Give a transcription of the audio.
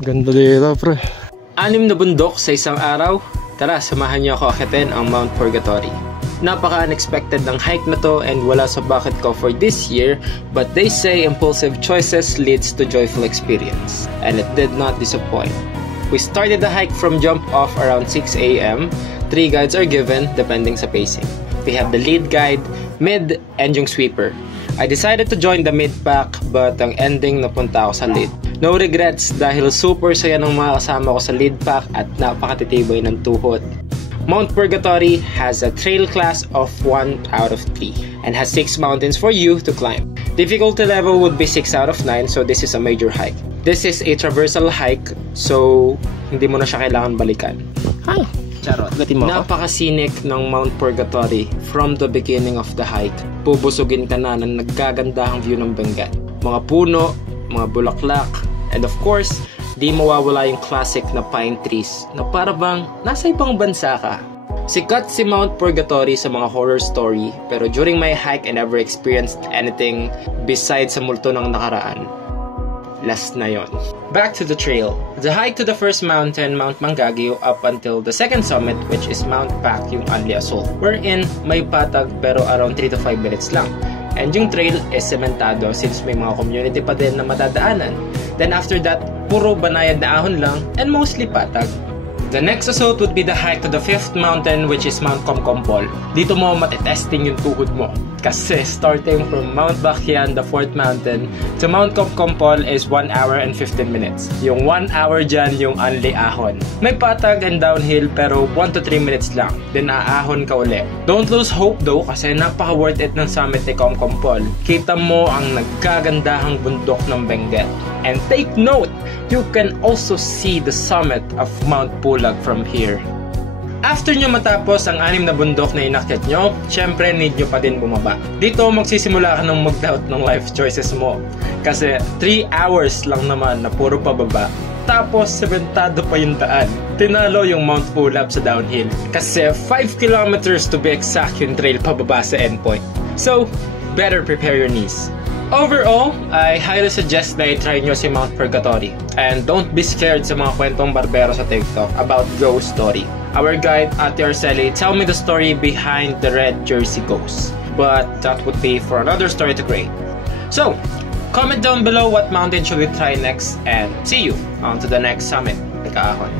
Ganda dito, pre. 6 na bundok sa isang araw. Tara, samahan niyo ako akitin ang Mount Purgatory. Napaka-unexpected ng hike na to and wala sa bucket ko for this year, but they say impulsive choices leads to joyful experience. And it did not disappoint. We started the hike from jump off around 6 a.m. 3 guides are given depending sa pacing. We have the lead guide, mid, and yung sweeper. I decided to join the mid pack but ang ending napunta ako sa lead. No regrets dahil super saya ng mga kasama ko sa lead pack at napakatitibay ng tuhod. Mount Purgatory has a trail class of 1 out of 3 and has 6 mountains for you to climb. Difficulty level would be 6 out of 9, so this is a major hike. This is a traversal hike, so hindi mo na siya kailangan balikan. Hi! Charot. Gatin mo ako? Napaka-scenic ng Mount Purgatory from the beginning of the hike. Pubusugin ka na ng naggagandahang view ng Benguet. Mga puno, mga bulaklak, and of course, di mawawala yung classic na pine trees na para bang nasa ibang bansa ka. Sikat si Mount Purgatory sa mga horror story, pero during my hike I never experienced anything besides sa multo ng nakaraan. Last na yon. Back to the trail. The hike to the first mountain, Mount Mangagio, up until the second summit, which is Mount Pac, yung Anli Assault. Wherein may patag pero around 3 to 5 minutes lang. And yung trail is sementado since may mga community pa din na matadaanan. Then after that, puro banayad na ahon lang and mostly patag. The next assault would be the hike to the 5th mountain, which is Mount Comcompol. Dito mo matitesting yung tuhod mo. Kasi starting from Mount Bakian, the 4th mountain, to Mount Comcompol is 1 hour and 15 minutes. Yung 1 hour dyan, yung Anli Ahon. May patag and downhill pero 1 to 3 minutes lang. Then aahon ka uli. Don't lose hope though kasi napaka-worth it ng summit ni Comcompol. Kita mo ang nagkagandahang bundok ng Benguet. And take note, you can also see the summit of Mount Pulag from here. After nyo matapos ang 6 na bundok na inakyat nyo, syempre need nyo pa din bumaba. Dito magsisimula ka ng mag-doubt ng life choices mo. Kasi 3 hours lang naman na puro pababa. Tapos sementado pa yung daan. Tinalo yung Mount Pulag sa downhill. Kasi 5 kilometers to be exact yung trail pababa sa endpoint. So, better prepare your knees. Overall, I highly suggest na i-try nyo si Mount Purgatory. And don't be scared sa mga kwentong barbero sa TikTok about ghost story. Our guide, Ate Arceli, tell me the story behind the red jersey ghost. But that would be for another story to create. So, comment down below what mountain should we try next and see you on to the next summit. Kaahon.